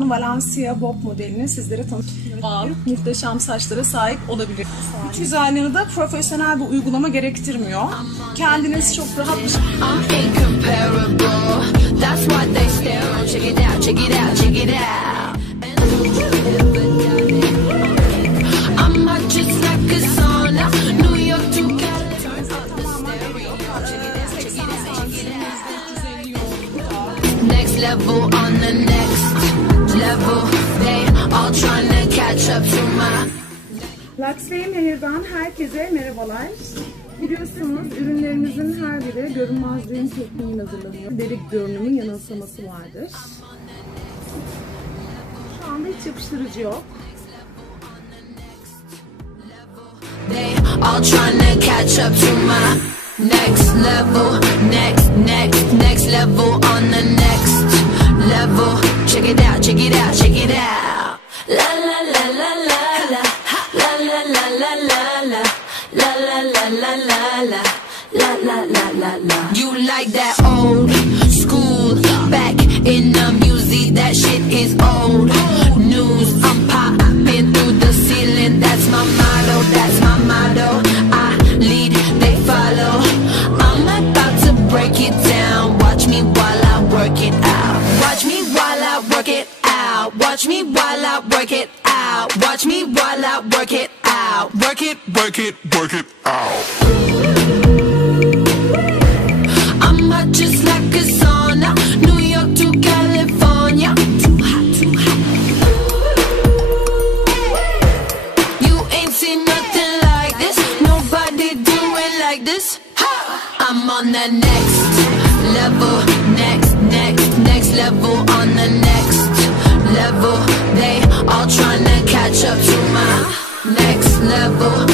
Valencia Bob modelini sizlere tanıtacağım. Muhteşem saçlara sahip olabilir. İç güzelliğini de profesyonel bir uygulama gerektirmiyor. Kendiniz çok rahat bir şekilde... Level on the next level, they all trying to catch up to my. Lux'tan herkese merhabalar. Biliyorsunuz ürünlerimizin her biri görünmezliğin tekniğiyle hazırlanıyor. Ederek görünümün yanılsaması vardır. Şu anda hiç yapıştırıcı yok. They all trying to catch up to my next level, next level on the next level. Check it out, check it out, check it out. La la la la la la, la la la la la la, la la la la la la, la la la la la. You like that old school, back in the music, that shit is old news. I'm popping through the ceiling, that's my motto, that's my motto. I lead, they follow. I'm about to break it down. Watch me while I work it out. Watch me while I work it out. Watch me while I work it out. Watch me while I work it out. Work it, work it, work it out. I'm hot just like a sauna. New York to California. Too hot, too hot. You ain't seen nothing like this. Nobody do it like this. I'm on the next level, next level on the next level. They all trying to catch up to my next level,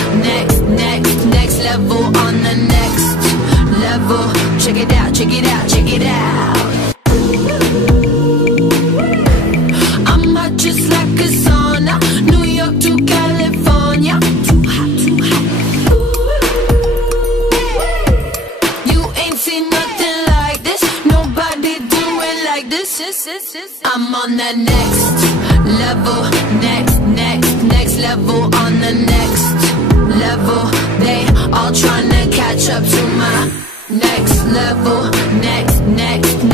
next level on the next level. Check it out, check it out, check it out. I'm hot just like a sauna, New York to California. Too hot, too hot. See nothing like this. Nobody do it like this. I'm on the next level, next level on the next level. They all trying to catch up to my next level,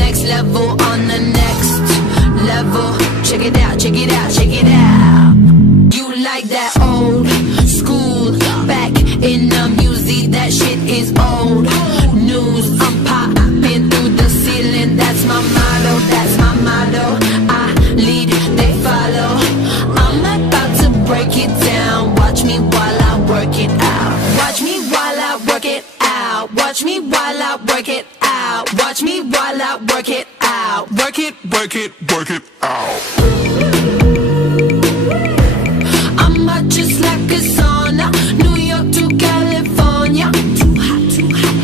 next level on the next level. Check it out, check it out, check it out. You like that old school, back in the music, that shit is old news. I'm popping through the ceiling, that's my motto, that's my motto. I lead, they follow. I'm about to break it down. Watch me while I work it out. Watch me while I work it out. Watch me while I work it out. Watch me while I work it out. Work it, work it, work it out. I'm hot just like a sauna, New York to California. Too hot, too hot.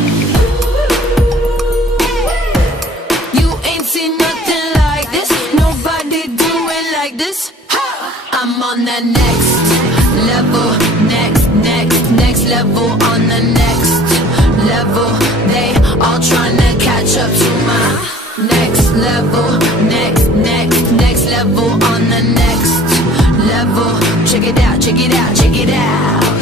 You ain't seen nothing like this. Nobody do it like this. I'm on the next level, next level on the next level. They all trying to catch up to my next level, next level on the next level. Check it out, check it out, check it out.